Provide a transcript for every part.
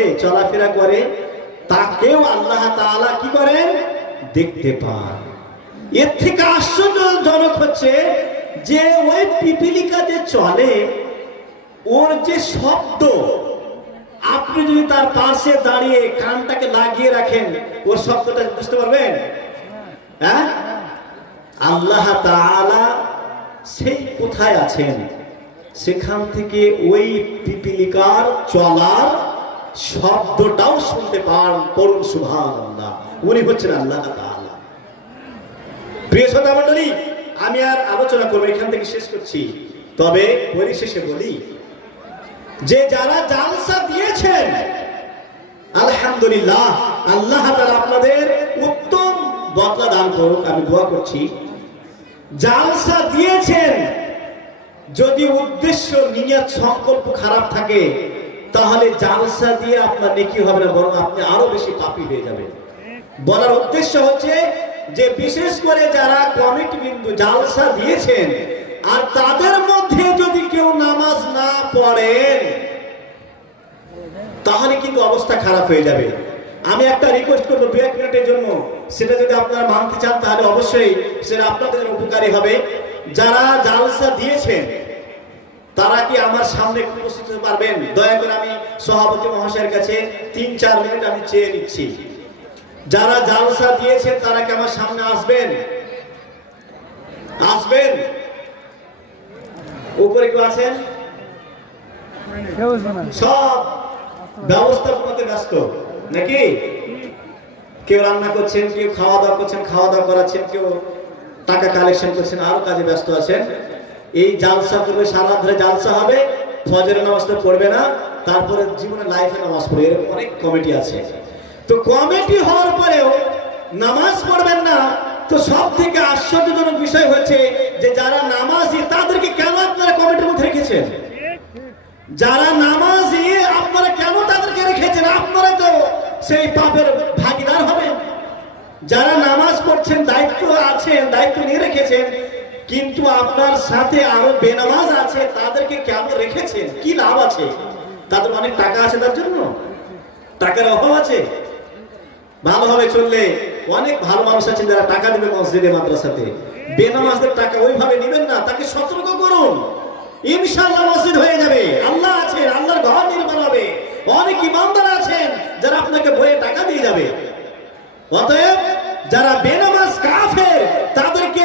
মধ্যে চলাফেরা করে তাকেও আল্লাহ তাআলা কি করেন? দেখতে পান। এর থেকে আশ্চর্যজনক হচ্ছে যে ওই পিপিলিকা যে চলে, ওর যে শব্দ, আপনি যদি তার পাশে দাঁড়িয়ে কানটাকে লাগিয়ে রাখেন, ওর শব্দটা বুঝতে পারবেন? হ্যাঁ, আল্লাহ তাআলা সেই কোথায় আছেন, সেখান থেকে ওই পিপিলিকার চলার শব্দটাও শুনতে পান। পড়ুন সুবহানাল্লাহ। উনি হচ্ছেন আল্লাহ তাআলা। প্রিয় শ্রোতা মণ্ডলী, আমি আর আলোচনা করবো, এখান থেকে শেষ করছি। তবে পরিশেষে বলি যে যারা জালসা দিয়েছেন, আলহামদুলিল্লাহ, আল্লাহ তাআলা আপনাদের উত্তম বদলা দান করুক, আমি দোয়া করছি। জালসা দিয়েছেন, যদি উদ্দেশ্য, নিয়ত, সংকল্প খারাপ থাকে, তাহলে জালসা দিয়ে আপনার নেকি হবে না, বরং আপনি আরো বেশি পাপী হয়ে যাবেন। বলার উদ্দেশ্য হচ্ছে যে বিশেষ করে যারা কমিটি বিন্দু জালসা দিয়েছেন, আর তাদের মধ্যে যদি কেউ নামাজ না পড়েন, তাহলে কিন্তু অবস্থা খারাপ হয়ে যাবে। আমি একটা রিকোয়েস্ট করবো 2-1 মিনিটের জন্য, সেটা যদি আপনারা মানতে চান তাহলে অবশ্যই সেটা আপনাদের উপকারী হবে। যারা জালসা দিয়েছেন তারা কি আমার সামনে উপস্থিত হতে পারবেন? দয়া করে আমি সভাপতি মহাশয়ের কাছে 3-4 মিনিট আমি চেয়ে নিচ্ছি। যারা জালসা দিয়েছেন তারা কি আমার সামনে আসবেন? আসবেন? উপরে কেউ আছেন? সব ব্যবস্থা করতে ব্যস্ত নাকি? কেউ রান্না করছেন, কেউ খাওয়া দাওয়া করছেন, খাওয়া দাওয়া করাচ্ছেন, কেউ টাকা কালেকশন করছেন, আরো কাজে ব্যস্ত আছেন। এই জালসা করবে, সারা ধরে জালসা হবে, ফজরের নামাজটা পড়বে না, তারপরে জীবনে লাইফে নামাজ পড়বে, এরকম অনেক কমিটি আছে। তো কমিটি হওয়ার পরেও নামাজ পড়বেন না, তো সব থেকে আশ্চর্যজনক বিষয় হচ্ছে যে যারা নামাজি তাদেরকে কেন আপনারা কমিটির মধ্যে রেখেছেন? যারা নামাজি আপনারা কেন তাদেরকে রেখেছেন? আপনারা তো সেই পাপের ভাগীদার হবেন। যারা নামাজ পড়ছেন, দায়িত্ব আছেন, দায়িত্ব নিয়ে রেখেছেন, কিন্তু আপনার সাথে আরো বেনামাজ আছে, তাদেরকে কেন রেখেছেন? কি লাভ আছে? তাদের অনেক টাকা আছে, তার জন্য টাকার অভাব আছে? ভালোভাবে চললে অনেক ভালো মানুষ আছেন যারা টাকা দিবে মসজিদে, মাদ্রাসাতে। বেনামাজদের টাকা ওইভাবে নেবেন না, তাকে সতর্ক করুন। ইনশাআল্লাহ মসজিদ হয়ে যাবে, আল্লাহ আছেন, আল্লাহর ঘর নির্মাণ হবে। অনেক ইমানদার আছেন যারা আপনাকে বইয়ে টাকা দিয়ে যাবে। অতএব যারা বেনামাজ কাফের, তাদেরকে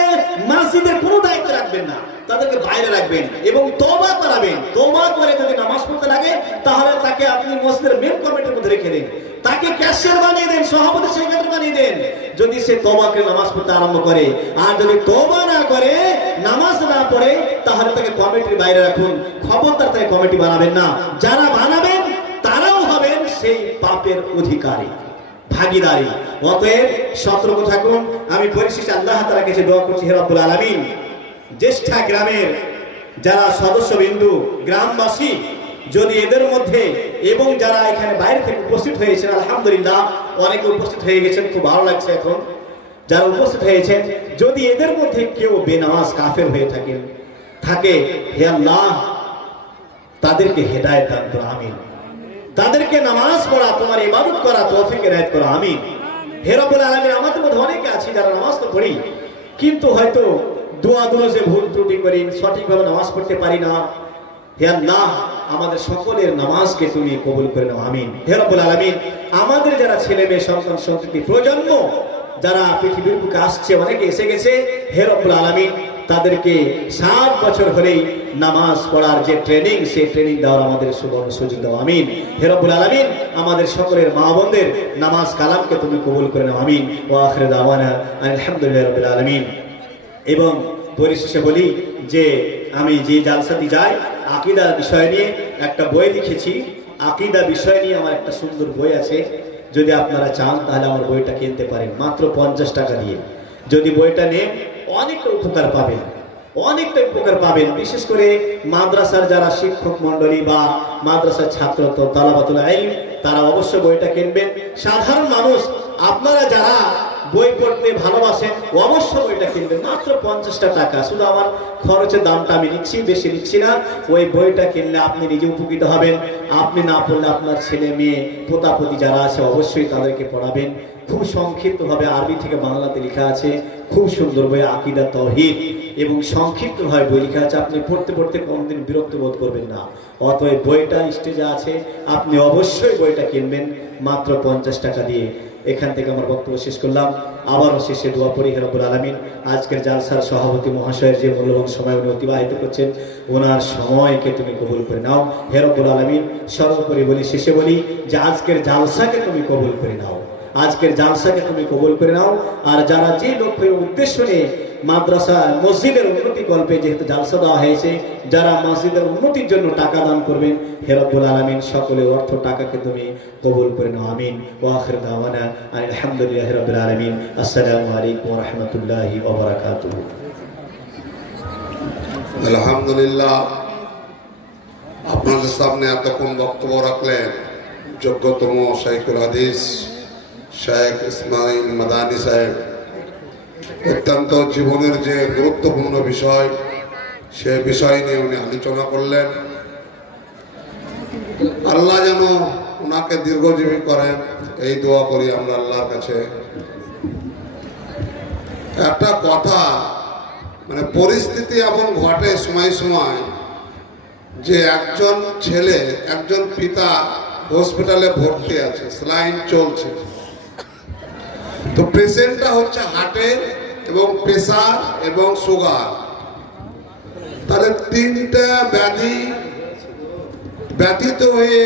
মসজিদের কোনো দায়িত্ব রাখবেন না, তাদেরকে বাইরে রাখবেন এবং তওবা করাবেন। তওবা করে যদি নামাজ পড়তে লাগে, তাহলে তাকে আপনি মসজিদের মেন কমিটির মধ্যে রেখে দেন, তাকে ক্যাশিয়ার বানিয়ে দেন, সভাপতি সেক্রেটারি বানিয়ে দেন, যদি সে তওবা করে নামাজ পড়তে আরম্ভ করে। আর যদি তওবা না করে, নামাজ না পড়ে, তাহলে তাকে কমিটির বাইরে রাখুন। খবরদার তাকে কমিটি বানাবেন না। যারা বানাবেন তারাও হবেন সেই পাপের অধিকারী, ভাগীদারি। অতএব সতর্ক থাকুন। আমি পরিশেষে আল্লাহ তাআলার কাছে দোয়া করছি, হে রব্বুল আলামিন, জ্যেষ্ঠা গ্রামের যারা সদস্যবিন্দু, গ্রামবাসী, যদি এদের মধ্যে এবং যারা এখানে বাইরে থেকে উপস্থিত হয়েছেন, আলহামদুলিল্লাহ অনেকে উপস্থিত হয়ে গেছেন, খুব ভালো লাগছে। এখন যারা উপস্থিত হয়েছেন, যদি এদের মধ্যে কেউ বেনামাজ কাফের হয়ে থাকে, হে আল্লাহ তাদেরকে হেদায়েত দান করো, আমিন। তাদেরকে নামাজ পড়া, তোমার ইবাদত করা তৌফিক এনায়েত করো, আমিন। হে রব্বুল আলামিন, আমাদের মধ্যে অনেকে আছে যারা নামাজ তো পড়ি, কিন্তু হয়তো দোয়া দুরুজে ভুল ত্রুটি করি, সঠিকভাবে নামাজ পড়তে পারি না। হে আল্লাহ, আমাদের সকলের নামাজকে তুমি কবুল করে নাও, আমিন। হে রব্বুল আলামিন, আমাদের যারা ছেলে মেয়ে, সন্তান সন্ততি, প্রজন্ম যারা পৃথিবীর বুকে আসছে, অনেকে এসে গেছে, হে রব্বুল আলামিন তাদেরকে 7 বছর হলেই নামাজ পড়ার যে ট্রেনিং, সেই ট্রেনিং দেওয়ার আমাদের সুবর্ণ সুযোগ দাও, আমিন। হে রব্বুল আলামিন, আমাদের সকলের মা বোনদের নামাজ কালামকে তুমি কবুল করে নাও, আমিন। ওয়া আখিরু দাওয়ানা আলহামদুলিল্লাহি রাব্বিল আলামিন। এবং পরিশেষে বলি যে আমি যে জালসাতে যাই, আকীদার বিষয় নিয়ে একটা বই লিখেছি। আকীদা বিষয় নিয়ে আমার একটা সুন্দর বই আছে, যদি আপনারা চান তাহলে আমার বইটা কিনতে পারেন মাত্র 50 টাকা দিয়ে। যদি বইটা নেন অনেকটা উপকার পাবেন, অনেকটা উপকার পাবেন। বিশেষ করে মাদ্রাসার যারা শিক্ষক মন্ডলী বা মাদ্রাসার ছাত্র তো তালাবাতুল ইলম, তারা অবশ্য বইটা কিনবেন। সাধারণ মানুষ, আপনারা যারা বই পড়তে ভালোবাসেন অবশ্যই বইটা কিনবেন, মাত্র 50টা টাকা। শুধু আমার খরচের দামটা আমি নিচ্ছি, বেশি নিচ্ছি না। ওই বইটা কিনলে আপনি নিজে উপকৃত হবেন, আপনি না পড়লে আপনার ছেলে মেয়ে পোতাপতি যারা আছে অবশ্যই তাদেরকে পড়াবেন। খুব সংক্ষিপ্তভাবে আরবি থেকে বাংলাতে লেখা আছে, খুব সুন্দর বই, আকিদা তাওহীদ, এবং সংক্ষিপ্তভাবে বই লেখা আছে। আপনি পড়তে পড়তে কোনোদিন বিরক্ত বোধ করবেন না। অতএব বইটা স্টেজে আছে, আপনি অবশ্যই বইটা কিনবেন মাত্র 50 টাকা দিয়ে। এখান থেকে আমার বক্তব্য শেষ করলাম। আবারও শেষে দোয়া করি, হে রব্বুল আলামিন আজকের জালসার সভাপতি মহাশয়ের যে মূল্যবান সময় উনি অতিবাহিত করছেন, ওনার সময়কে তুমি কবুল করে নাও হে রব্বুল আলামিন। সর্বোপরি বলি, শেষে বলি যে আজকের জালসাকে তুমি কবুল করে নাও, আজকের জালসাকে তুমি কবুল করে নাও। আর যারা যে লক্ষ্যের উদ্দেশ্য নিয়ে মাদ্রাসা মসজিদের উন্নতি কল্পে যেহেতু জালসা দেওয়া হয়েছে, যারা মসজিদের উন্নতির জন্য টাকা দান করবেন, হে রব্বুল আলামিন সকলের অর্থ টাকাকে তুমি কবুল করে নাও, আমিন। ওয়া আখির দাওয়ানা আলহামদুলিল্লাহি রাব্বিল আলামিন। আসসালামু আলাইকুম ওয়া রাহমাতুল্লাহি ওয়া বারাকাতুহু। আলহামদুলিল্লাহ, আপনাদের সামনে এতক্ষণ বক্তব্য রাখলেন যোগ্যতম শাইখুল হাদিস শেখ ইসমাইল মাদানী সাহেব। অত্যন্ত জীবনের যে গুরুত্বপূর্ণ বিষয়, সে বিষয় নিয়ে উনি আলোচনা করলেন। আল্লাহ যেন ওনাকে দীর্ঘজীবী করেন, এই দোয়া করি আমরা আল্লাহর কাছে। একটা কথা, মানে পরিস্থিতি এমন ঘটে সময় সময় যে একজন ছেলে, একজন পিতা হসপিটালে ভর্তি আছে, স্যালাইন চলছে। তো পেশেন্টটা হচ্ছে হার্টের এবং প্রেসার এবং সুগার। তাহলে তিনটা ব্যাধি ব্যথিত হয়ে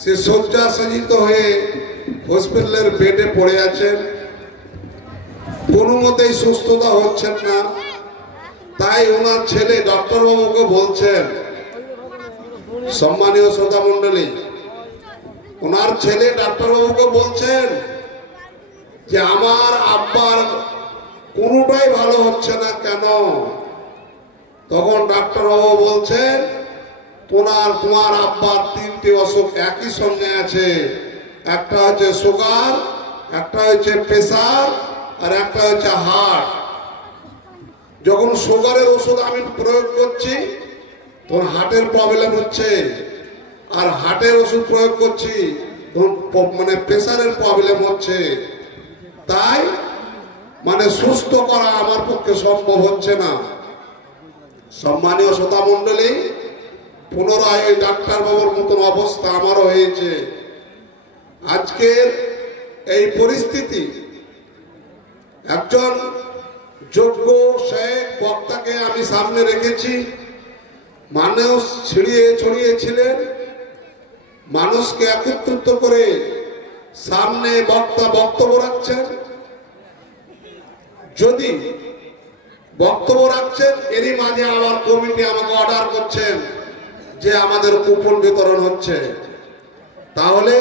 সে শয্যাসজ্জিত হয়ে হসপিটালের বেডে পড়ে আছেন, কোনো মতেই সুস্থতা হচ্ছেন না। তাই ওনার ছেলে ডাক্তারবাবুকে বলছেন, সম্মানীয় শ্রোতা মণ্ডলী, ওনার ছেলে ডাক্তারবাবুকে বলছেন যে আমার আব্বার কোনোটাই ভালো হচ্ছে না কেন? তখন ডাক্তারবাবু বলছেন, তোমার আব্বার 3টি অসুখ একই সঙ্গে আছে, একটা হচ্ছে সুগার, একটা হচ্ছে প্রেসার, আর একটা হচ্ছে হার্ট। যখন সুগারের ওষুধ আমি প্রয়োগ করছি তখন হার্টের প্রবলেম হচ্ছে, আর হার্টের ওষুধ প্রয়োগ করছি তখন মানে প্রেসারের প্রবলেম হচ্ছে। তাই মানে সুস্থ করা আমার পক্ষে সম্ভব হচ্ছে না। সম্মানীয় শ্রোতা মণ্ডলী, পুনরায় ওই ডাক্তার বাবুর মতন অবস্থা আমারও হয়েছে। আজকের এই পরিস্থিতি, একজন যোগ্য শেখ বক্তাকে আমি সামনে রেখেছি, মানুষ ছড়িয়ে ছড়িয়েছিলেন, মানুষকে একত্রিত করে সামনে বক্তা বক্তব্য রাখছেন। যদি বক্তব্য রাখছেন, এরই মাঝে আবার কমিটি আমাকে অর্ডার করছেন যে আমাদের কুপন বিতরণ হচ্ছে। তাহলে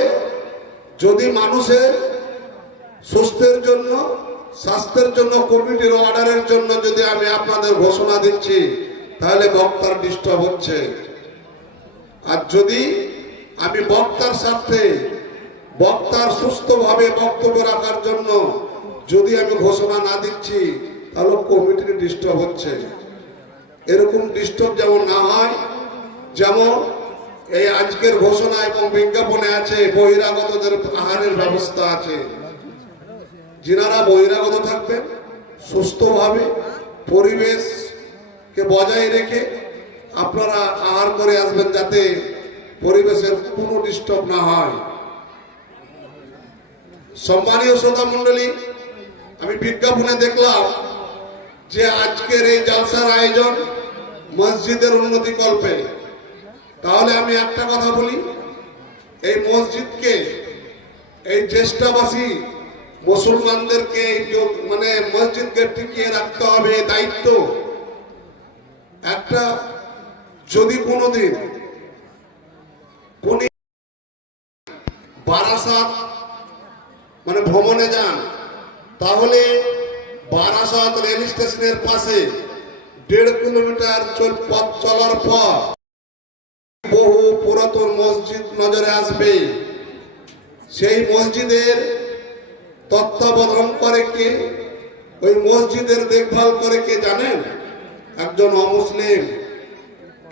যদি মানুষের সুস্থের জন্য, স্বাস্থ্যের জন্য কমিটির অর্ডারের জন্য যদি আমি আপনাদের ঘোষণা দিচ্ছি, তাহলে বক্তার ডিস্টার্ব হচ্ছে। আর যদি আমি বক্তার স্বার্থে, বক্তার সুস্থভাবে বক্তব্য রাখার জন্য যদি আমি ঘোষণা না দিচ্ছি, তাহলে কমিটির ডিস্টার্ব হচ্ছে। এরকম ডিস্টার্ব যেমন না হয়, যেমন এই আজকের ঘোষণা এবং বিজ্ঞাপনে আছে বহিরাগতদের আহারের ব্যবস্থা আছে। যিনারা বহিরাগত থাকবেন, সুস্থভাবে পরিবেশকে বজায় রেখে আপনারা আহার করে আসবেন, যাতে পরিবেশের কোনো ডিস্টার্ব না হয়। সম্মানীয় শ্রোতা মণ্ডলী, আমি বিজ্ঞাপনে দেখলাম যে আজকের এই জালসার আয়োজন মসজিদের উন্নতি কল্পে। তাহলে আমি একটা কথা বলি, এই মসজিদকে, এই জ্যেষ্ঠাবাসী মুসলমানদেরকে মানে মসজিদকে টিকিয়ে রাখতে হবে, দায়িত্ব একটা। যদি কোনোদিন কোন বারাসাত মানে ভ্রমণে যান, তাহলে বারাসাত রেল স্টেশনের পাশে 1.5 কিলোমিটার পথ চলার পর বহু পুরাতন মসজিদ নজরে আসবে। সেই মসজিদের তত্ত্বাবধান করে কে, ওই মসজিদের দেখভাল করে কে জানেন? একজন অমুসলিম।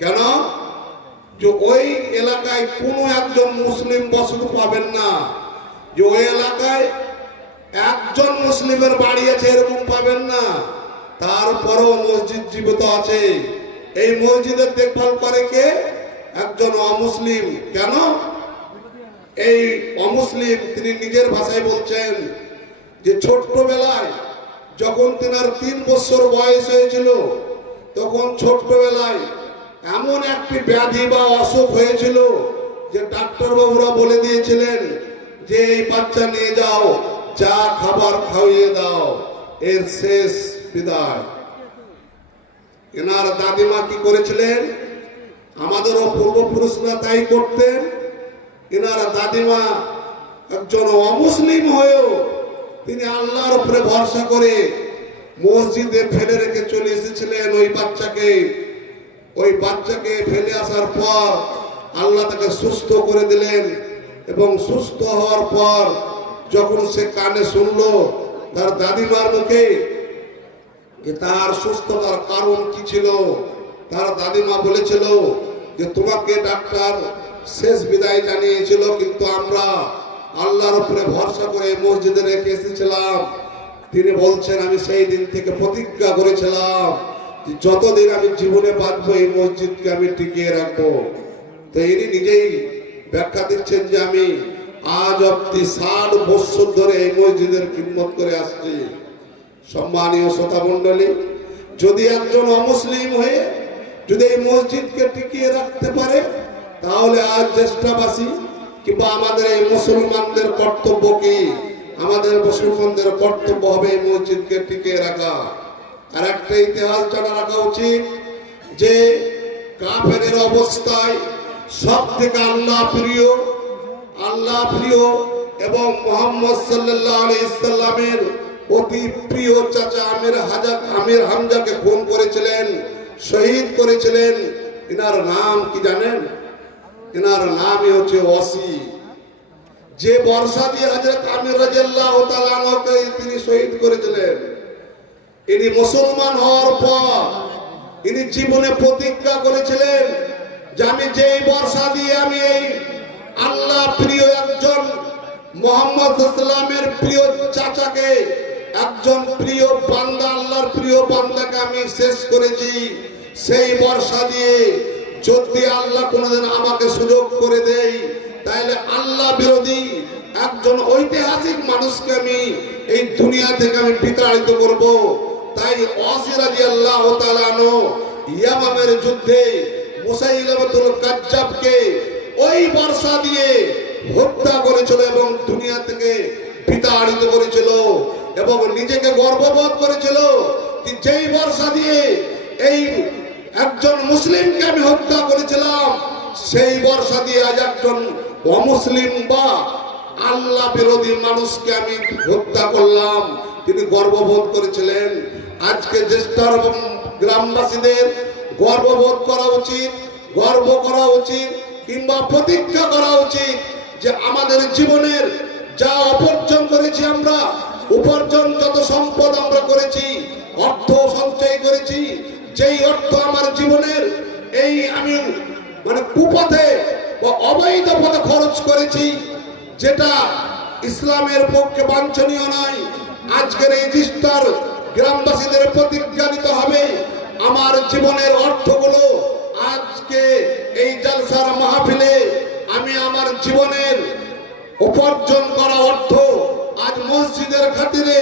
কেন? যে ওই এলাকায় কোনো একজন মুসলিম বসতি পাবেন না, যে ওই এলাকায় একজন মুসলিমের বাড়ি আছে এরকম পাবেন না। তারপরেও মসজিদ জীবিত আছে। এই মসজিদের দেখভাল করে কে? একজন অমুসলিম। কেন? এই অমুসলিম তিনি নিজের ভাষায় বলছেন যে ছোট্টবেলায় যখন তেনার 3 বছর বয়স হয়েছিল, তখন ছোট্টবেলায় এমন একটি ব্যাধি বা অসুখ হয়েছিল যে ডাক্তার বাবুরা বলে দিয়েছিলেন যে এই বাচ্চা নিয়ে যাও, যা খাবার খাইয়ে দাও, এর শেষ বিদায়। এনার দাদিমা কি করেছিলেন? আমাদেরও পূর্বপুরুষরা তাই করতেন। এনার দাদিমা একজন অমুসলিম হয়েও তিনি আল্লাহর উপরে ভরসা করে মসজিদে ফেলে রেখে চলে এসেছিলেন ওই বাচ্চাকে ফেলে আসার পর আল্লাহ তাকে সুস্থ করে দিলেন। এবং সুস্থ হওয়ার পর যখন সে কানে শুনলো তার দাদিমার মুখে যে তার সুস্থতার কারণ কি ছিল, তার দাদিমা বলেছিল যে তোমাকে ডাক্তার শেষ বিদায় জানিয়েছিল, কিন্তু আমরা আল্লাহর উপরে ভরসা করে মসজিদে রেখে এসেছিলাম। তিনি বলছেন আমি সেই দিন থেকে প্রতিজ্ঞা করেছিলাম যে যতদিন আমি জীবনে বাঁচবো এই মসজিদকে আমি টিকিয়ে রাখবো। তো ইনি নিজেই ব্যাখ্যা দিচ্ছেন যে আমি আজ অব্দি 60 বছর ধরে এই মসজিদের খিদমত করে আসছি। সম্মানীয় শ্রোতা মণ্ডলী, যদি একজন অমুসলিম হয়ে যদি এই মসজিদকে টিকিয়ে রাখতে পারে, তাহলে আজ জ্যেষ্ঠাবাসী কিংবা আমাদের এই মুসলমানদের কর্তব্য কি? আমাদের মুসলমানদের কর্তব্য হবে এই মসজিদকে টিকিয়ে রাখা। আর একটা ইতিহাস জানা রাখা উচিত যে কাফেরের অবস্থায় সব থেকে আল্লাহ প্রিয় এবং মুহাম্মদ সাল্লাল্লাহু আলাইহি সাল্লামের অতি প্রিয় চাচা আমির হামজাকে খুন করেছিলেন, শহীদ করেছিলেন। এনার নাম কি জানেন? এনার নামই হচ্ছে ওয়াসি। যে বর্ষা দিয়ে হযরত আমির রাদিয়াল্লাহু তাআলা আনহুকে তিনি শহীদ করেছিলেন, ইনি মুসলমান হওয়ার পর ইনি জীবনে প্রতিজ্ঞা করেছিলেন যে আমি যেই বর্ষা দিয়ে আমি এই আল্লাহ প্রিয় একজন মুহাম্মদ সাল্লামের প্রিয় চাচাকে, একজন প্রিয় বান্দা, আল্লাহর প্রিয় বান্দাকে আমি শেষ করেছি, সেই বর্ষা দিয়ে যদি আল্লাহ কোনদিন আমাকে সুযোগ করে দেয়, তাহলে আল্লাহ বিরোধী একজন ঐতিহাসিক মানুষকে আমি এই দুনিয়া থেকে আমি বিতাড়িত করব। তাই ওয়াসি রাদিয়াল্লাহু তাআলা আনহু ইয়ামামের যুদ্ধে মুসাইলামাতুল কাজ্জাবকে ওই বর্ষা দিয়ে হত্যা করেছিল এবং দুনিয়া থেকে বিতাড়িত করেছিল এবং নিজেকে গর্ববোধ করেছিল যে যেই বর্ষা দিয়ে এই একজন মুসলিমকে আমি হত্যা করেছিলাম, সেই বর্ষা দিয়ে আজ একজন অমুসলিম বা আল্লাহ বিরোধী মানুষকে আমি হত্যা করলাম। তিনি গর্ববোধ করেছিলেন। আজকে জ্যেষ্ঠার গ্রামবাসীদের গর্ববোধ করা উচিত, গর্ব করা উচিত, কিংবা প্রতিজ্ঞা করা উচিত যে আমাদের জীবনের যা উপার্জন করেছি, আমরা উপার্জন যত সম্পদ আমরা করেছি, অর্থ সঞ্চয় করেছি, যেই অর্থ আমার জীবনের এই আমি কুপথে বা অবৈধ পথে খরচ করেছি, যেটা ইসলামের পক্ষে বাঞ্ছনীয় নয়, আজকের এই জ্যেষ্ঠার গ্রামবাসীদের প্রতিজ্ঞা নিতে হবে আমার জীবনের অর্থগুলো আজকে এই জলসার মাহফিলে আমি আমার জীবনের উপার্জন করা অর্থ আজ মসজিদের খাতিরে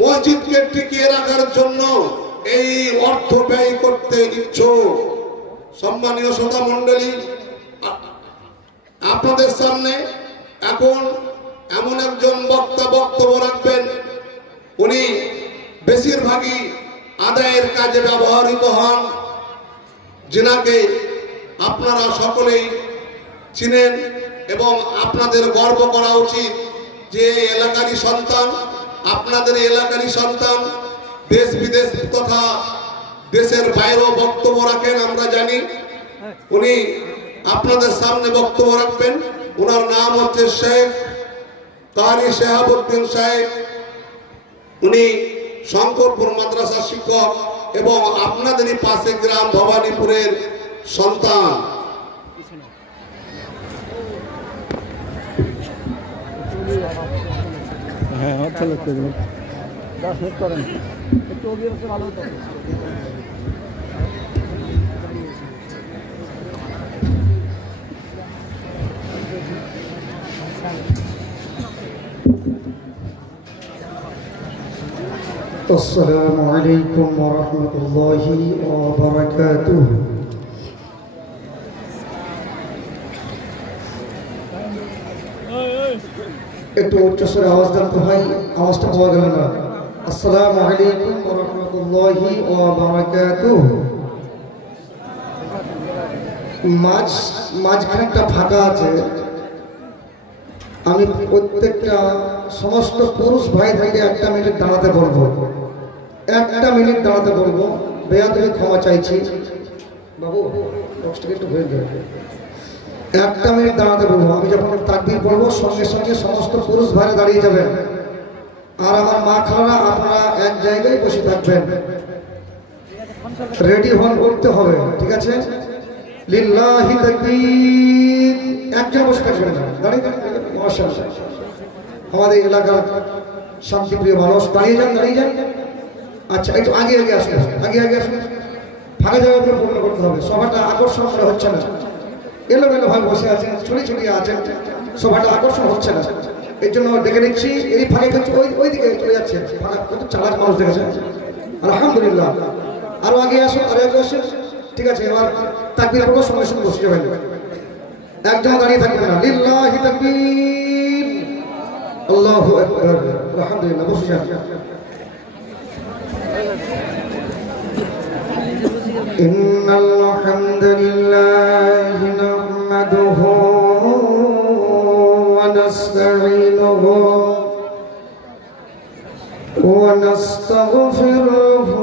মসজিদকে টিকিয়ে রাখার জন্য এই অর্থ ব্যয় করতে ইচ্ছুক। সম্মানীয় শ্রোতা মণ্ডলী, আপনাদের সামনে এখন এমন একজন বক্তা বক্তব্য রাখবেন, উনি বেশিরভাগই আদায়ের কাজে ব্যবহৃত হন, যিনাকে আপনারা সকলেই চিনেন এবং আপনাদের গর্ব করা উচিত যে এলাকারই সন্তান, আপনাদের এলাকারই সন্তান, দেশ বিদেশ তথা দেশের বাইরেও বক্তব্য রাখেন আমরা জানি। উনি আপনাদের সামনে বক্তব্য রাখবেন। ওনার নাম হচ্ছে শেখ কারি শাহাবুদ্দিন সাহেব। উনি শঙ্করপুর মাদ্রাসা শিক্ষক এবং আপনাদেরই পাশে গ্রাম ভবানীপুরের সন্তান। হ্যাঁ আচ্ছা লাগছে 10 মিনিট করেন একটু ওগিয়ে রাখতে ভালো হতো السلام عليكم ورحمة الله وبركاته একটু উচ্চস্বরে আওয়াজ দেন তো ভাই, আওয়াজটা পাওয়া গেল না। আসসালামু আলাইকুম ওয়া রাহমাতুল্লাহি ওয়া বারাকাতুহু। মাঝখানটা ফাঁকা আছে, আমি প্রত্যেকটা সমস্ত পুরুষ ভাই থেকে 1 মিনিট দাঁড়াতে বলবো, 1 মিনিট দাঁড়াতে বলবো। বেয়াদবি ক্ষমা চাইছি বাবু, বক্সটাকে একটু হয়ে যাবে। 1 মিনিট দাঁড়াতে বলবো। আমি যখন তাকবীর বলবো সঙ্গে সঙ্গে সমস্ত পুরুষ ভাই দাঁড়িয়ে যাবেন, আর আমার মা খালারা আপনারা এক জায়গায় বসে থাকবেন, রেডি হন, করতে হবে, ঠিক আছে? লিল্লাহি তাকবীর। একজন বসে থাকবেন না, দাঁড়িয়ে থাকবেন। মাশাআল্লাহ, আমাদের এলাকার শান্তিপ্রিয় মানুষ, দাঁড়িয়ে যান, দাঁড়িয়ে যান। আচ্ছা, একটু আগে আগে আসুন, আগে আগে আসুন। ফাঁকা জায়গাগুলো পূর্ণ করতে হবে। সভাটা আকর্ষণ করে হচ্ছে না, এলোমেলো ভাবে বসে আছেন, ছড়িয়ে ছড়িয়ে আছেন, সভাটা আকর্ষণ হচ্ছে না। এর জন্য ডেকে নিচ্ছি। এই ফাঁকে কিন্তু ওই দিকে চলে যাচ্ছে ফাঁকা। কত চালাক মানুষ দেখেছে, আলহামদুলিল্লাহ। আরো আগে আসুন, আরো আগে আসুন, ঠিক আছে? এবার তাকবীর পড়বো, সঙ্গে সঙ্গে বসে যাবেন, একজন দাঁড়িয়ে থাকবেন না। লিল্লাহি তাকবীর, আল্লাহু আকবার, আলহামদুলিল্লাহ। বসে যান। ইন্নাল হামদুলিল্লাহি নাহমাদুহু ওয়া নাস্তাঈনুহু ওয়া নাস্তাগফিরুহু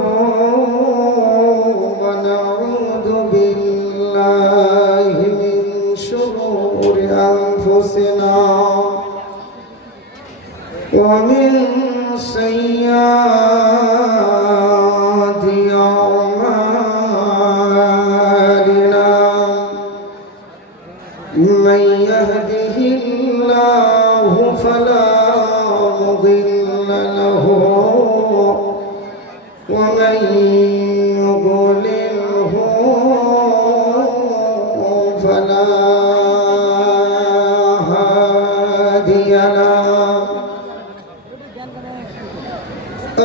ওয়া নাউযু বিল্লাহি মিন শুরুরি আনফুসিনা ওয়া মিন সাইয়্যাতি আ'মালিনা। من يهده الله فلا مضل له ومن يضلله فلا هادي له.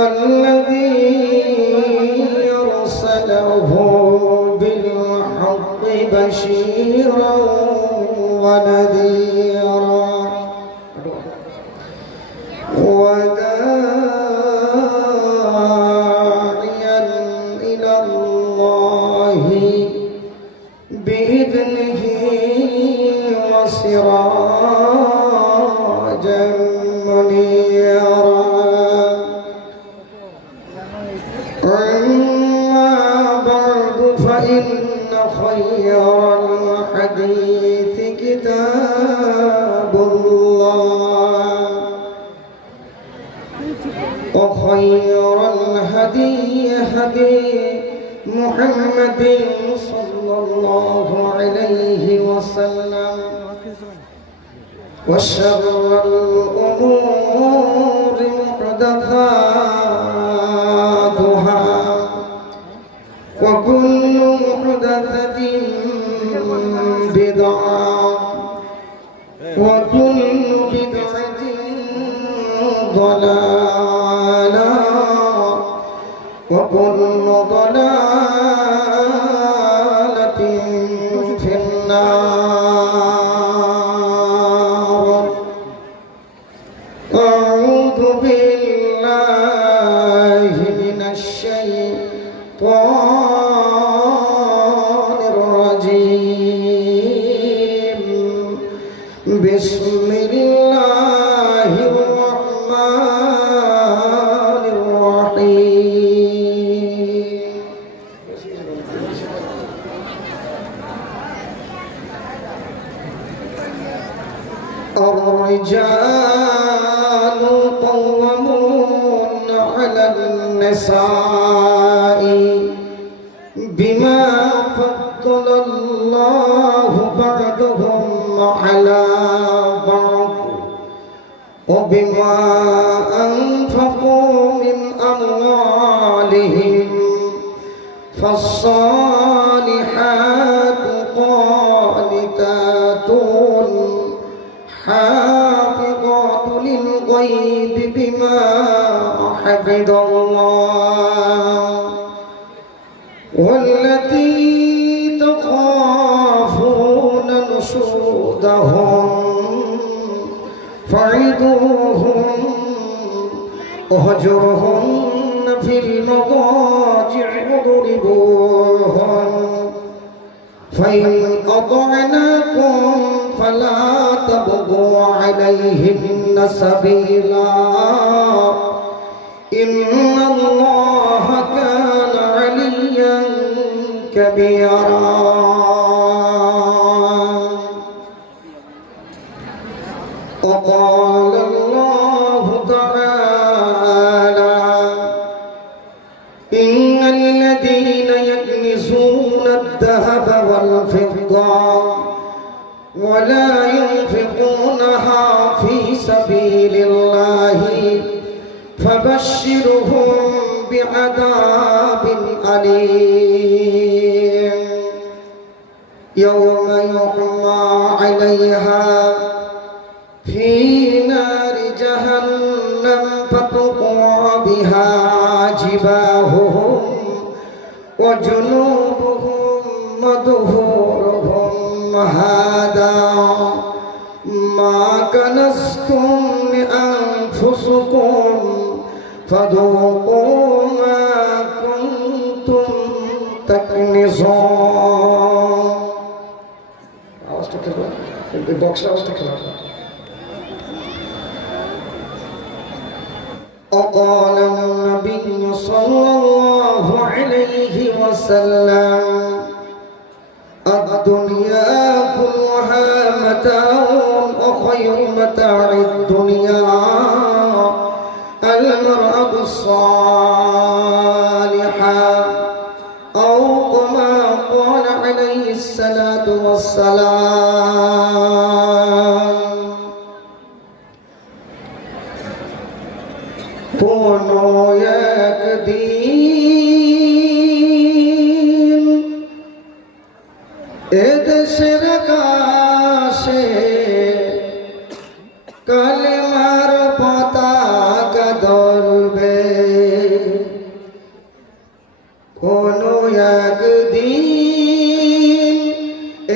الذي أرسله بالحق بشيرا ونذيرا وداعيا إلى الله بإذنه وسراجا منيرا. أما بعد فإن خير الحديث كتاب الله وخير الهدي هدي محمد صلى الله عليه وسلم وشر الأمور محدثاتها وكل محدثة بدعة وكل بدعة ضلالة وكل ضلالة في النار. أعوذ بالله من الشيطان الرجيم. بسم الله الرحمن الرحيم. الرجال قوامون النساء بما فضل الله بعضهم على بعض وبما أنفقوا من أموالهم فالصالحات قانتات حافظات للغيب بما حفظ الله والتي تخافون نشوزهن فعظوهن واهجرهن في المضاجع واضربوهن فإن أطعناكم فلا تبغوا عليهن سبيلا إن الله كان عليا كبيرا. وقال الله تعالى إن الذين يكنزون الذهب والفضة ولا ينفقونها في سبيل الله فبشرهم بعذاب أليم يوم يحمى عليها في نار جهنم فتقوى بها جباههم وجنوبهم وظهورهم هذا ما كنزتم لأنفسكم فذوقوا ما كنتم تكنزون. وقال النبي صلى الله عليه وسلم الدنيا كلها متاع وخير متاع الدنيا المرأة الصالحة أو كما قال عليه الصلاة والسلام. কোনো একদিন এদেশের আকাশে কালেমার পতাকা ধরবে, কোনো একদিন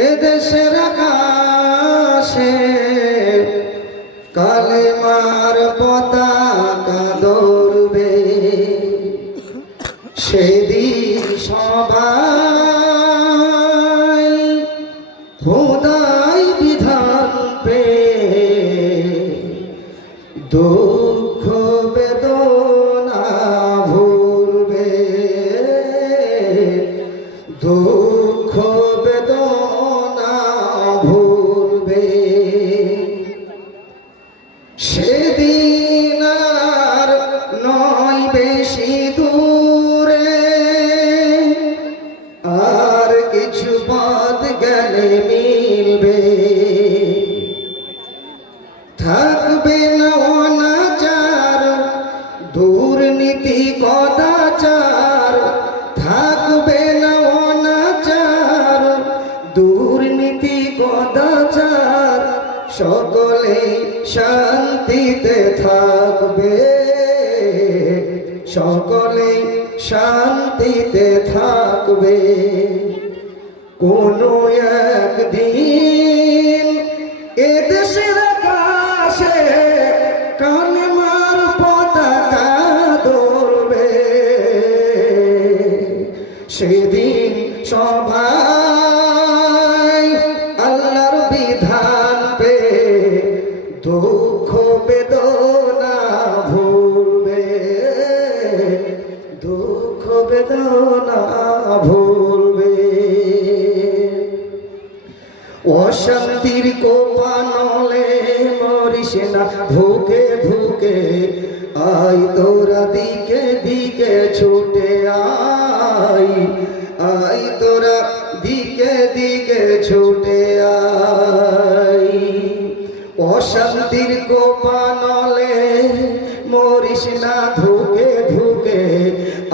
এদেশের আকাশে কালেমার পতাকা ধরবে, সেদিন সবাই খোদাই বিধান পে দুঃখ বেদনা ভুলবে, দুঃখ বেদনা ভুলবে। সেদিন আর নয় বেশি দূরে, আর কিছু পথ গেলে মিলবে, থাকবে না অনাচার দুর্নীতি কদাচার, থাকবে না অনাচার দুর্নীতি কদাচার, সকলে শান্তিতে থাকবে, সকলে শান্তিতে থাকবে। কোনো একদিন এদেশের আকাশে কালেমার পতাকা ধরবে, সেদিন সবাই আল্লাহর বিধান পে দুঃখ বেদনা ভুলবে, দুঃখ বেদনা ভুলবে। অশান্তির কোপানলে মরিস না ধুকে ধুকে, আই তোরা দিকে দিকে অশান্তির কোপানলে মরিস না ধুকে ধুকে,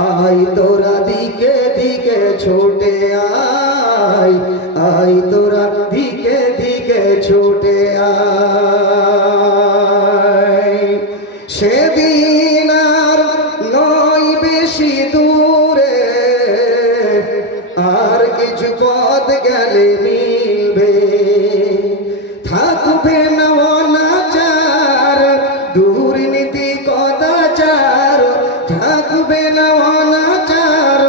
আয় তোরা দিকে দিকে ছুটে আয়, আয় তোরা দিকে দিকে ছুটে আয়। সেদিন আর নয় বেশি দূরে, আর কিছু পথ গেলে মিলবে, থাকবে না অনাচার দুর্নীতি কদাচার, থাকবে না অনাচার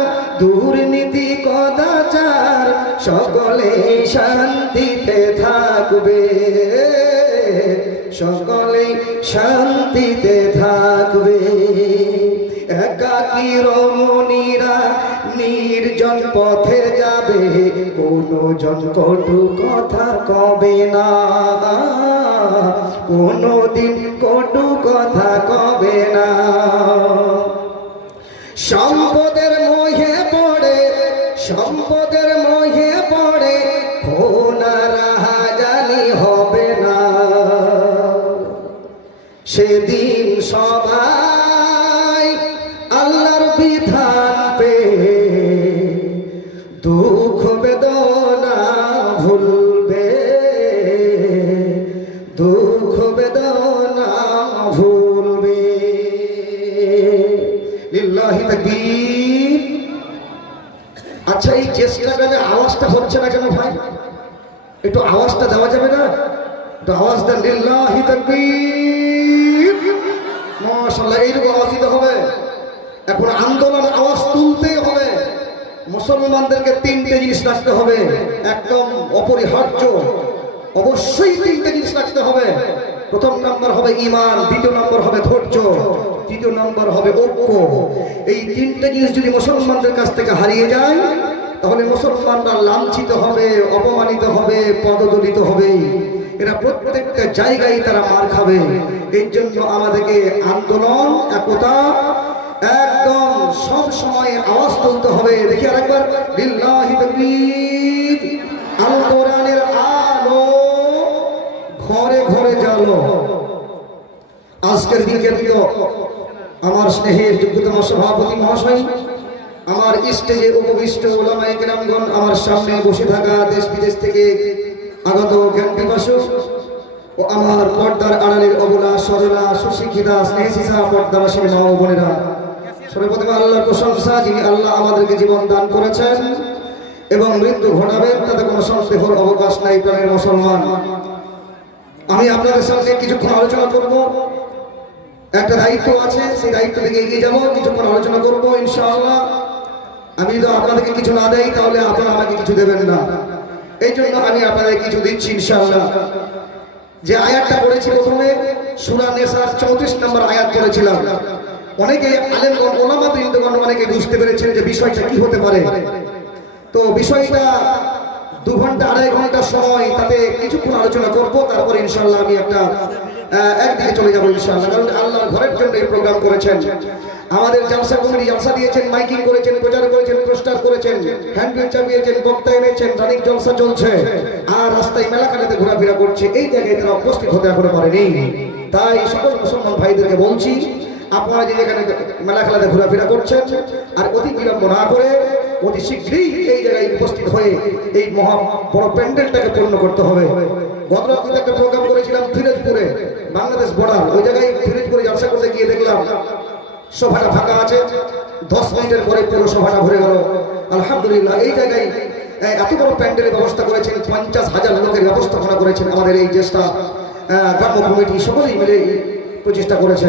দুর্নীতি কদাচার, সকলে শান্তিতে থাকবে, সকলে শান্তিতে থাকবে। একাকী রমণীরা নির্জন পথে যাবে, কোনো জন কটু কথা কবে না, কোনো দিন কটু কথা কবে না। সম্পদের মোহে পড়ে, সম্পদের মোহে পড়ে রাহাজানি হবে না, সেদিন সবাই আল্লাহর বিধান পে দুঃখ বেদনা ভুলবে, দুঃখ বেদনা ভুলবে। লিল্লাহি তাকবীর। আচ্ছা, এই চেষ্টাটা আওয়াজটা হচ্ছে না কেন ভাই? একটু আওয়াজটা দেওয়া যাবে না? একটু আওয়াজ দেন, লিল্লাহি তাকবীর। মাশাআল্লাহ, এইরকম আওয়াজ দিতে হবে। এখন আন্দোলন আওয়াজ তুলতেই হবে। মুসলমানদেরকে তিনটে জিনিস রাখতে হবে, একদম অপরিহার্য। অবশ্যই তিনটে জিনিস রাখতে হবে। প্রথম নাম্বার হবে ঈমান, দ্বিতীয় নম্বর হবে ধৈর্য, তৃতীয় নম্বর হবে ঐক্য। এই তিনটে জিনিস যদি মুসলমানদের কাছ থেকে হারিয়ে যায়, তাহলে মুসলমানরা লাঞ্ছিত হবে, অপমানিত হবে, পদদলিত হবে। এরা প্রত্যেকটা জায়গায় তারা মার খাবে। এই জন্য আমাদেরকে আন্দোলন, একতা একদম সব সময় আওয়াজ তুলতে হবে। দেখি আরেকবার, লিল্লাহি তাকবীর। আল কোরআনের আলো ঘরে ঘরে জ্বালো। আজকের দিনকে আমার স্নেহের যোগ্যতম সভাপতি মহাশয়, আমার স্টেজে উপবিষ্ট ওলামায়ে কেরামগণ, আমার সামনে বসে থাকা দেশ বিদেশ থেকে আগত জ্ঞান পিপাসু ও আমার পর্দার আড়ালের অবলা সরলা সুশিক্ষিতা স্নেহশিষা পর্দাবাসী মা ও বোনেরা, সর্বপ্রথম আল্লাহর প্রশংসা, যিনি আল্লাহ আমাদেরকে জীবন দান করেছেন এবং মৃত্যু ঘটাবেন, তাতে কোনো সন্দেহের অবকাশ নাই। প্রাণের মুসলমান, আমি আপনাদের সামনে কিছুক্ষণ আলোচনা করব। একটা দায়িত্ব আছে, সেই দায়িত্ব থেকে এগিয়ে যাবো, কিছুক্ষণ আলোচনা করবো ইনশাআল্লাহ। আমি যদি আপনাদেরকে কিছু না দেই, তাহলে আপনারা আমাকে কিছু দেবেন না। এই জন্য আমি আপনাদের কিছু দিচ্ছি ইনশাআল্লাহ। যে আয়াতটা পড়েছি প্রথমে, সূরা নিসার 34 নম্বর আয়াত পড়েছিলাম। অনেকে আলেমগণ, ওলামা বৃন্দগণ অনেকে বুঝতে পেরেছেন যে বিষয়টা কি হতে পারে। তো বিষয়টা 2 ঘন্টা 2.5 ঘন্টা সময়, তাতে কিছুক্ষণ আলোচনা করব, তারপর ইনশাআল্লাহ আমি একদিকে চলে যাবো ইনশাআল্লাহ। কারণ আল্লাহর ঘরের জন্য এই প্রোগ্রাম করেছেন। আমাদের জালসা কমিটি জালসা দিয়েছেন, মাইকিং করেছেন, প্রচার করেছেন, পোস্টার করেছেন, হ্যান্ডবিল চাপিয়েছেন, বক্তা এনেছেন, রানিক জলসা চলছে, আর রাস্তায় মেলাকাটাতে ঘোরাফেরা করছে। এই জায়গায় তারা উপস্থিত হতে এখনো পারেনি। তাই সকল মুসলমান ভাইদেরকে বলছি, আপনারা যে এখানে মেলা খেলাতে ঘোরাফেরা করছেন, আর অতি বিলম্ব না করে অতি শীঘ্রই এই জায়গায় উপস্থিত হয়ে এই মহা বড় প্যান্ডেলটাকে পূর্ণ করতে হবে। গত রাত্রে একটা প্রোগ্রাম করেছিলাম ফিরোজপুরে, বাংলাদেশ বর্ডার। ওই জায়গায় ফিরোজপুরে জলসা করতে গিয়ে দেখলাম সভাটা ফাঁকা আছে। 10 মিনিটের পরে পুরো সভাটা ভরে গেল। আলহামদুলিল্লাহ, এই জায়গায় এত বড় প্যান্ডেলের ব্যবস্থা করেছেন, 50,000 লোকের ব্যবস্থাপনা করেছেন আমাদের এই জ্যেষ্ঠা গ্রাম্য কমিটি, সকলেই মিলে প্রচেষ্টা করেছে।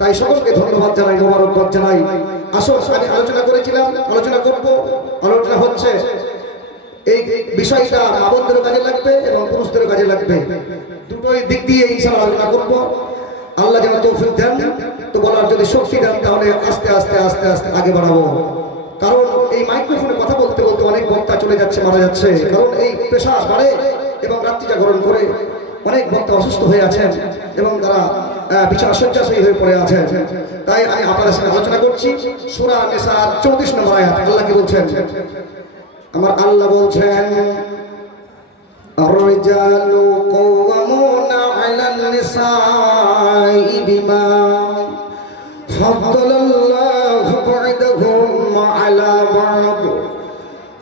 তাই সকলকে ধন্যবাদ জানাই, মোবারকবাদ জানাই। আসল আমি আলোচনা করেছিলাম, আলোচনা করব, আলোচনা হচ্ছে এই বিষয়টা মাবুদেরও কাজে লাগবে এবং পুরুষদেরও কাজে লাগবে। দুটোই দিক দিয়ে ইনশাআল্লাহ আলোচনা করব। আল্লাহ যেন তৌফিক দেন। তো বলার যদি শক্তি দেন, তাহলে আস্তে আস্তে আস্তে আস্তে আগে বাড়াবো। কারণ এই মাইক্রোফোনে কথা বলতে বলতে অনেক বক্তা চলে যাচ্ছে, মারা যাচ্ছে। কারণ এই প্রেশার বাড়ে এবং রাত্রি জাগরণ করে অনেক বক্তা অসুস্থ হয়ে আছেন এবং তারা বিছানা শয্যাশয়ী হয়ে পড়ে আছেন। তাই আমি আপনাদের সাথে আলোচনা করছি সূরা নিসার 34 নম্বর আয়াত। আল্লাহ কি বলছেন? আমার আল্লাহ বলছেন, আর-রিজালু কাওয়ামুনা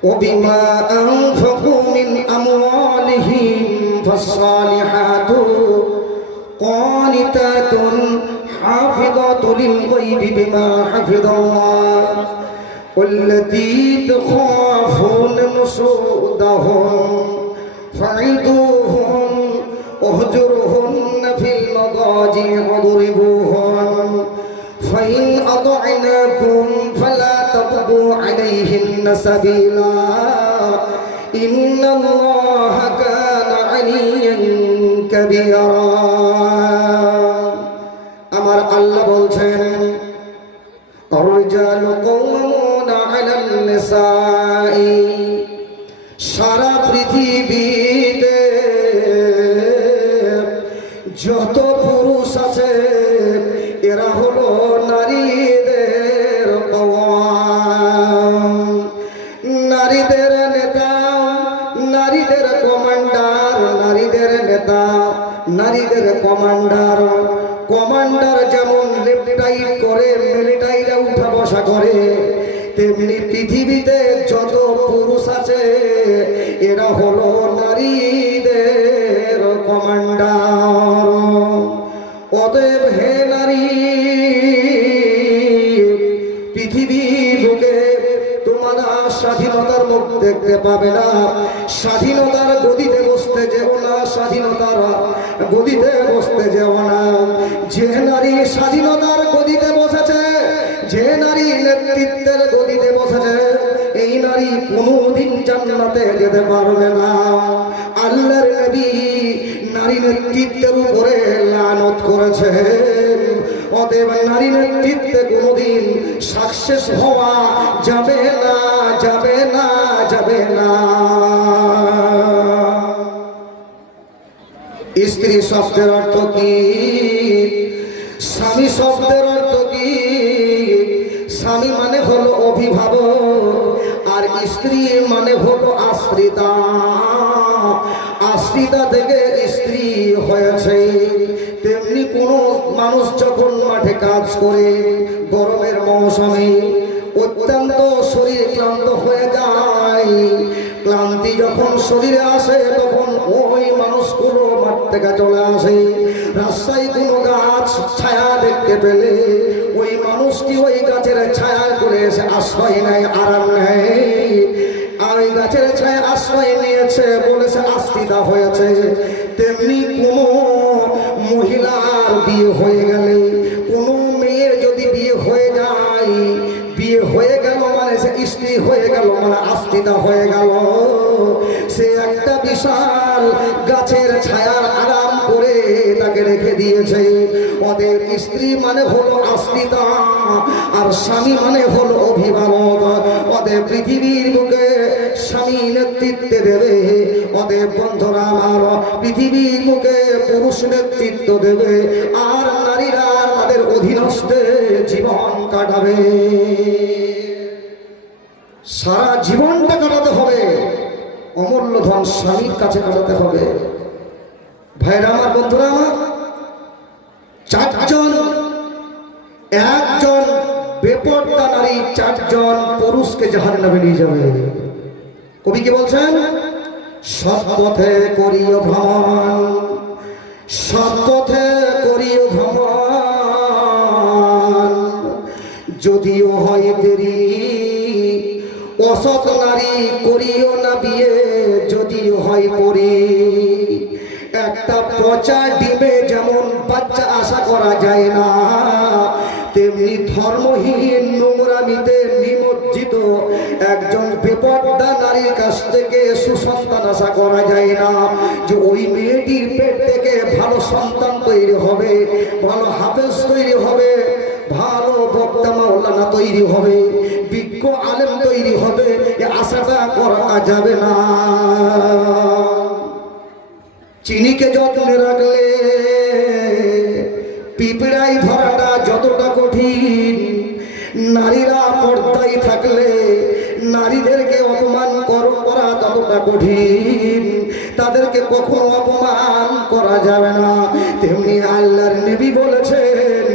وبما أنفقوا من أموالهم فالصالحات قانتات حافظات للغيب بما حفظ الله والتي تخافون نشوزهن فعظوهن واهجروهن في المضاجع واضربوهن فإن أطعناكم فلا تبغوا عليهن سبيلا إن الله كان عليا كبيرا আমার আল্লাহ বলছেন الرجال قوامون على النساء সারা পৃথিবীতে যত পুরুষ আছে এরা হলো নারীদের কওয়াম, নারীদের নেতা, নারীদের কমান্ডার, নারীদের নেতা, নারীদের কমান্ডার। কমান্ডার যেমন লেফট রাইট করে মিলিটারিরা উঠা বসা করে, তেমনি পৃথিবীতে যত পুরুষ আছে এরা হলো নারীদের কমান্ডার। অতএব হে নারী, পৃথিবীর বুকে তোমরা স্বাধীনতার মুখ দেখতে পাবে না। স্বাধীনতার গদিতে বসতে যেও না, স্বাধীনতার গদিতে বসতে যেও না। যে নারী স্বাধীনতার গদিতে বসেছে, যে নারী নেতৃত্বের গদিতে বসেছে, এই নারী কোনোদিন জান্নাতে যেতে পারবে না। আল্লাহর নবী নারী নেতৃত্বের উপরে লানত করেছেন। অতএব নারী নেতৃত্বে কোনোদিন সাকসেস হওয়া যাবে না, যাবে না, যাবে না। স্ত্রী শব্দের অর্থ কি? স্বামী শব্দের অর্থ কি? স্বামী মানে হলো অভিভাবক, আর স্ত্রী মানে হলো আশ্রিতা। আশ্রিতা থেকে স্ত্রী হয়েছে। তেমনি কোনো মানুষ যখন মাঠে কাজ করে গরমের মৌসুমে অত্যন্ত শরীর ক্লান্ত হয়ে যায়, ক্লান্তি যখন শরীরে আসে তখন ওই মানুষগুলো মাঠ থেকে চলে আসে। রাস্তায় কোনো গাছ ছায়া দেখতে পেলে ওই মানুষটি ওই গাছের ছায়া করে এসে আশ্রয় নেয়, আরাম নেয়। আর ওই গাছের ছায়া আশ্রয় নিয়েছে বলেছে আশ্রিতা হয়েছে। তেমনি কোনো মহিলার বিয়ে হয়ে গেলে, কোনো মেয়ের যদি বিয়ে হয়ে যায়, বিয়ে হয়ে গেল মানে সে স্ত্রী হয়ে গেল, মানে আশ্রিতা হয়ে গেল। সে একটা বিশাল গাছের ছায়ার আরাম করে তাকে রেখে দিয়েছে। ওদের স্ত্রী মানে হলো আশ্রিতা, আর স্বামী মানে হলো অভিভাবক। ওদের পৃথিবীর বুকে স্বামী নেতৃত্বে দেবে, ওদের বন্ধুরা আমার পৃথিবীর বুকে পুরুষ নেতৃত্ব দেবে, আর নারীরা তাদের অধীনস্থে জীবন কাটাবে। সারা জীবনটা কাটাতে হবে, অমূল্য ধন স্বামীর কাছে কাটাতে হবে। ভাইরা আমার, বন্ধুরা আমার, চারজন, একজন বেপরদা নারী চারজন পুরুষকে জাহান্নামে নিয়ে যাবে। কবি কি বলছেন? সৎ পথে করিও ভ্রমণ, সৎ পথে করিও ভ্রমণ, যদিও হয় দেরি, অসৎ নারী করিও না বিয়ে, যদিও হয় পরি। একটা পচা ডিমে যেমন বাচ্চা আশা করা যায় না, তেমনি ধর্মহীন নোংরামিতে নিমজ্জিত একজন বেপরদা নারীর কাছ থেকে সুসন্তান আশা করা যায় না। যে ওই মেয়েটির পেট থেকে ভালো সন্তান তৈরি হবে, ভালো হাফেজ তৈরি হবে, ভালো বক্তা মাওলানা তৈরি হবে, বিজ্ঞ আলেম তৈরি হবে, এ আশাটা করা যাবে না। চিনিকে যত্নে রাখলে পিঁপড়াই ধরাটা যতটা কঠিন, নারীরা পর্দায় থাকলে নারীদেরকে অপমান করা ততটা কঠিন। তাদেরকে কখনো অপমান করা যাবে না। তেমনি আল্লাহর নবী বলেছেন,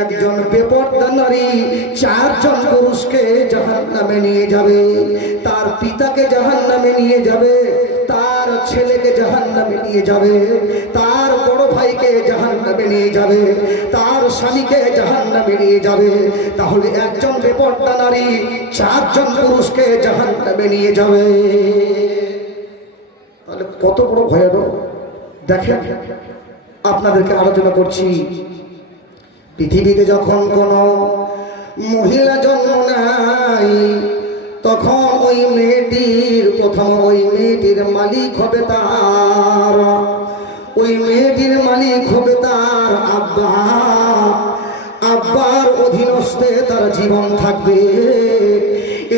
একজন বেপরদা নারী চারজন পুরুষকে জাহান্নামে নিয়ে যাবে। তার পিতা পিতাকে জাহান্নামে নিয়ে যাবে, তার ছেলেকে জাহান্নামে নিয়ে যাবে, তার বড় ভাইকে জাহান্নামে নিয়ে যাবে, তার স্বামীকে জাহান্নামে নিয়ে যাবে, তাহলে একজন বেপরদা নারী 4 জন পুরুষকে জাহান্নামে নিয়ে যাবে। তাহলে কত বড় ভয়ানক দেখেন। আপনাদেরকে আলোচনা করছি, পৃথিবীতে যখন কোনো মহিলা জন্ম নেয় তখন ওই মেয়েটির প্রথম ওই মেয়েটির মালিক হবে তার, ওই মেয়েটির মালিক হবে তার আব্বা। আব্বার অধীনস্থে তার জীবন থাকবে।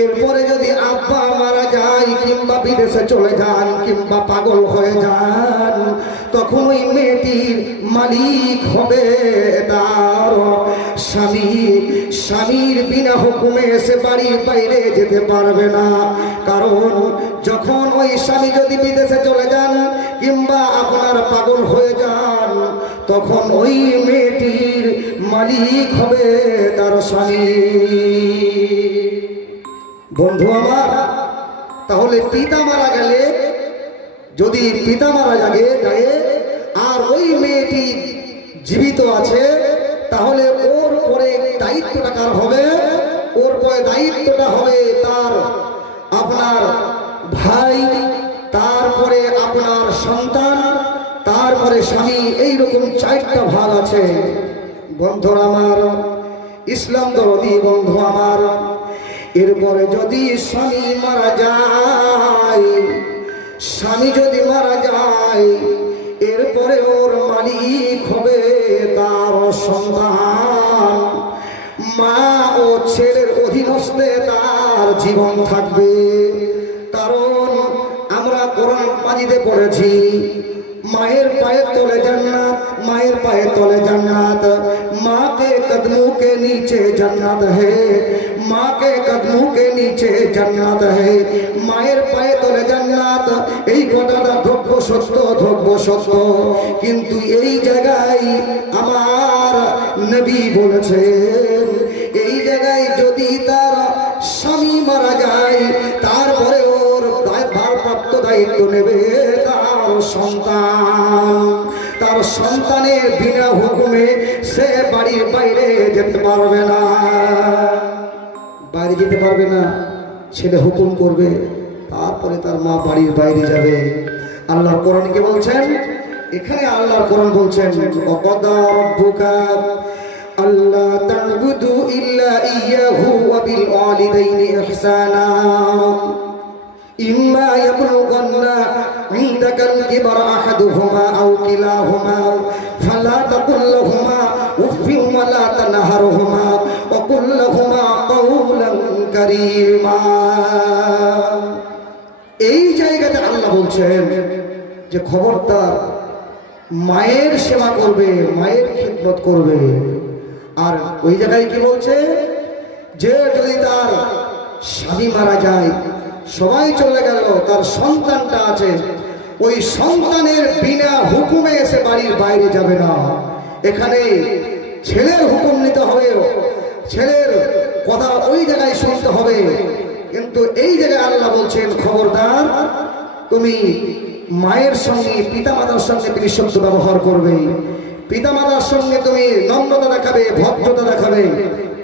এরপরে যদি আব্বা মারা যায় কিংবা বিদেশে চলে যান কিংবা পাগল হয়ে যান, তখন ওই মেয়েটির মালিক হবে তার স্বামী। স্বামীর বিনা হুকুমে সে বাড়ির বাইরে যেতে পারবে না, কারণ যখন ওই স্বামী যদি বিদেশে চলে যান কিংবা আপনার পাগল হয়ে যান, তখন ওই মেয়েটির মালিক হবে তার স্বামী। বন্ধু আমার, তাহলে পিতা মারা গেলে, যদি পিতা মারা যায় আর ওই মেয়েটি জীবিত আছে, তাহলে ওর পরে দায়িত্বটা কার হবে? ওর পরে দায়িত্বটা হবে তার আপনার ভাই, তারপরে আপনার সন্তান, তারপরে স্বামী। এইরকম 4টা ভাগ আছে। বন্ধু আমার, ইসলাম দরদি বন্ধু আমার, এরপরে যদি স্বামী মারা যায়, স্বামী যদি মারা যায়, এরপরে ওর মালিক হবে তার সন্তান। মা ও ছেলের অধীনস্থে তার জীবন থাকবে। কারণ আমরা কোরআন পানিতে পড়েছি, मायर पाए तले जन्नत, मायर पाए तले जन्नत, माँ के कदमों के नीचे जन्नत है, माँ के कदमों के नीचे जन्नत है, मायर पाए तले जन्नत। এই কথাটা ধব্য সত্য, কিন্তু এই জায়গায় আমার নবী বলেছেন, এই জায়গায় যদি তার স্বামী মারা যায় তারপরে ওর ভারপ্রাপ্ত দায়িত্ব নেবে তার সন্তান। তার সন্তানের বিনা হুকুমে সে বাড়ির বাইরে যেতে পারবে না, বাইরে যেতে পারবে না। ছেলে হুকুম করবে, তারপরে তার মা বাড়ির বাইরে যাবে। আল্লাহর কোরআন কি বলছেন? এখানে আল্লাহর কোরআন বলছেন, ওয়াকাদা রাব্বুকা আল্লা তা'বুদু ইল্লা ইয়্যাহু ওয়া বিল ওয়ালিদাইনি ইহসানা ইম্মা ইয়াবলুগান্না ইনদাকাল কিবরা আহাদুহুমা আও কিলাহুমা ফালা তাকুল লাহুমা উফফিন ওয়া লা তানহারহুমা ওয়া কুল লাহুমা কাওলান কারীমা। এই জায়গাতে আল্লাহ বলছেন যে খবরদার মায়ের সেবা করবে, মায়ের খিদমত করবে। আর ওই জায়গায় কি বলছে যে যদি তার স্বামী মারা যায়, সবাই চলে গেল, তার সন্তানটা আছে, ওই সন্তানের বিনা হুকুমে এসে বাড়ির বাইরে যাবে না। এখানে ছেলের হুকুম নিতে হবে, ছেলের কথা ওই জায়গায় শুনতে হবে। কিন্তু এই জায়গায় আল্লাহ বলছেন খবরদার তুমি মায়ের সঙ্গে পিতামাতার সঙ্গে তুমি শব্দ ব্যবহার করবে, পিতামাতার সঙ্গে তুমি নম্রতা দেখাবে, ভদ্রতা দেখাবে।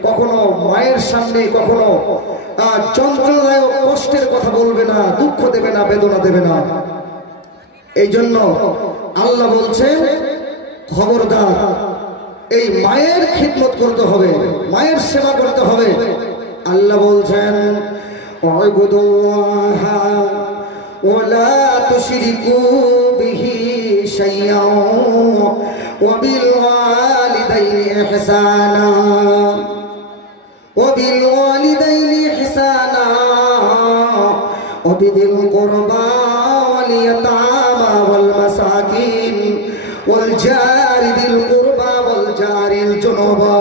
কখনো মায়ের সামনে কখনো যন্ত্রণাদায়ক কষ্টের কথা বলবে না, দুঃখ দেবে না, বেদনা দেবে না। এই জন্য আল্লাহ বলছেন খবরদার এই মায়ের খিদমত করতে হবে, মায়ের সেবা করতে হবে। আল্লাহ বলছেন ওয়াইবুদুল্লাহ ওয়ালা তুশরিকু বিহি শাইয়্যান ওয়া বিল ওয়ালিদাইনি ইহসানা ওয়া বিল ওয়ালিদাইনি ইহসানা ওয়া বিদিল কুরবা ওয়াল ইয়াতামা ওয়াল মাসাকিন ওয়াল জারি দিল কুরবা ওয়াল জারিল জুনুবা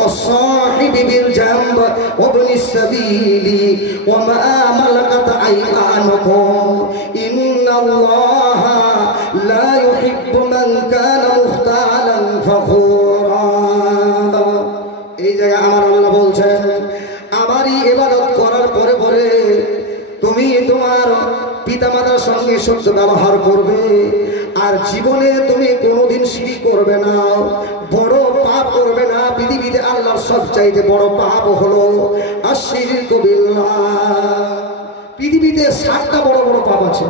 والصاحب بالجنب وابن السبيل وما ملكت أيمانكم إن الله لا يحب من كان مختالا فخورا। এই জায়গায় আমার আল্লাহ বলছেন আমারই ইবাদত করার পরে পরে তুমি তোমার আল্লাহর সঙ্গে সত্য ব্যবহার করবে, আর জীবনে তুমি কোনোদিন শিরক করবে না, বড় পাপ করবে না। পৃথিবীতে আল্লাহর সবচাইতে বড় পাপ হলো আশিরকু বিল্লাহ। পৃথিবীতে 7টা বড় বড় পাপ আছে।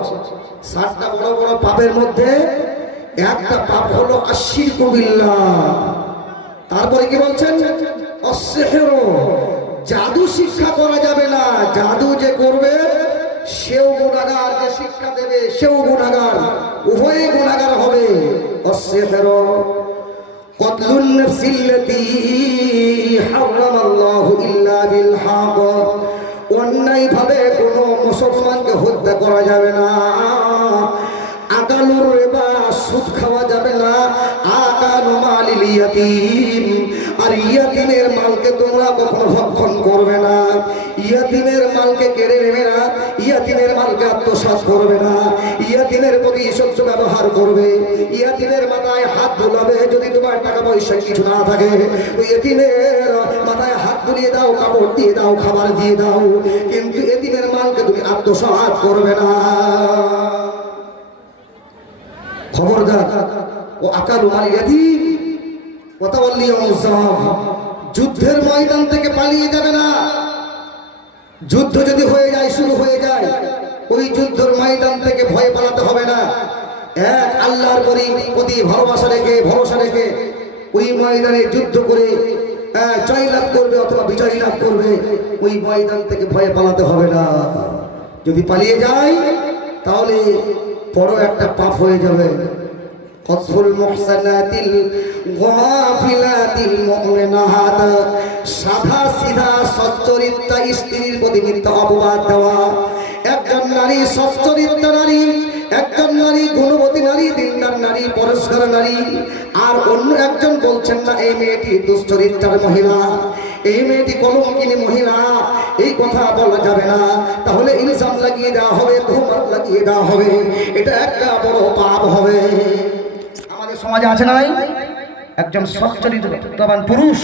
7টা বড় বড় পাপের মধ্যে একটা পাপ হলো আশিরকু বিল্লাহ। তারপরে কি বলছেন? অসিহর, জাদু শিক্ষা করা যাবে না। জাদু যে করবে সেও গুনাহগার, যে শিক্ষা দেবে সেও গুনাহগার, উভয়ে গুনাহগার হবে। অসিহর কতলুন নাফসিল্লাতী হারামাল্লাহু ইল্লা বিল হক, অন্যায়ভাবে কোনো মুসলমানকে হত্যা করা যাবে না। আকালুর রিবা, সুদ খাওয়া যাবে না। আকালু মালিল ইয়াতীম, আর ইয়াতীমের মালকে তোমরা কখনো ভক্ষণ করবে না। ইয়াতীমের মালকে কেড়ে নেবে না, ইয়াতীমের মালকে আত্মসাৎ করবে না, ইয়াতীমের প্রতি সহ্য ব্যবহার করবে, ইয়াতীমের মাথায় হাত বুলাবে। যদি তোমার টাকা পয়সা কিছু না থাকে, ওই ইয়াতীমের মাথায় হাত বুলিয়ে দাও, কাপড় দিয়ে দাও, খাবার দিয়ে দাও, কিন্তু ইয়াতীমের মালকে তুমি আত্মসাৎ করবে না। খবরদার। ও আকালু মালিল ইয়াতীম ওয়া তাওয়াল্লিয়াহুম যাম, যুদ্ধের ময়দান থেকে পালিয়ে যাবে না। যুদ্ধ যদি হয়ে যায়, শুরু হয়ে যায়, ওই যুদ্ধের ময়দান থেকে ভয় পালাতে হবে না। এক আল্লাহর প্রতি ভরসা রেখে ওই ময়দানে যুদ্ধ করে জয় লাভ করবে অথবা বিজয় লাভ করবে। ওই ময়দান থেকে ভয়ে পালাতে হবে না। যদি পালিয়ে যায় তাহলে বড় একটা পাপ হয়ে যাবে। কসফুল মুহসানাতিল গাফিলাতিল মুমিনাত, সাদা সিধা সচ্চরিত্রা স্ত্রীর প্রতি মিথ্যা অপবাদ দেওয়া। একজন নারী সচ্চরিত্র নারী, একজন নারী গুণবতী নারী, দিনদার নারী, পরিষ্কার নারী, আর অন্য একজন বলছেন না এই মেয়েটি দুশ্চরিত্রার মহিলা, এই মেয়েটি কলঙ্কিনী মহিলা, এই কথা বলা যাবে না। তাহলে ইলজাম লাগিয়ে দেওয়া হবে, তোহমত লাগিয়ে দেওয়া হবে, এটা একটা বড় পাপ হবে। আমাদের সমাজে আছে না একজন সচ্চরিত্রবান পুরুষ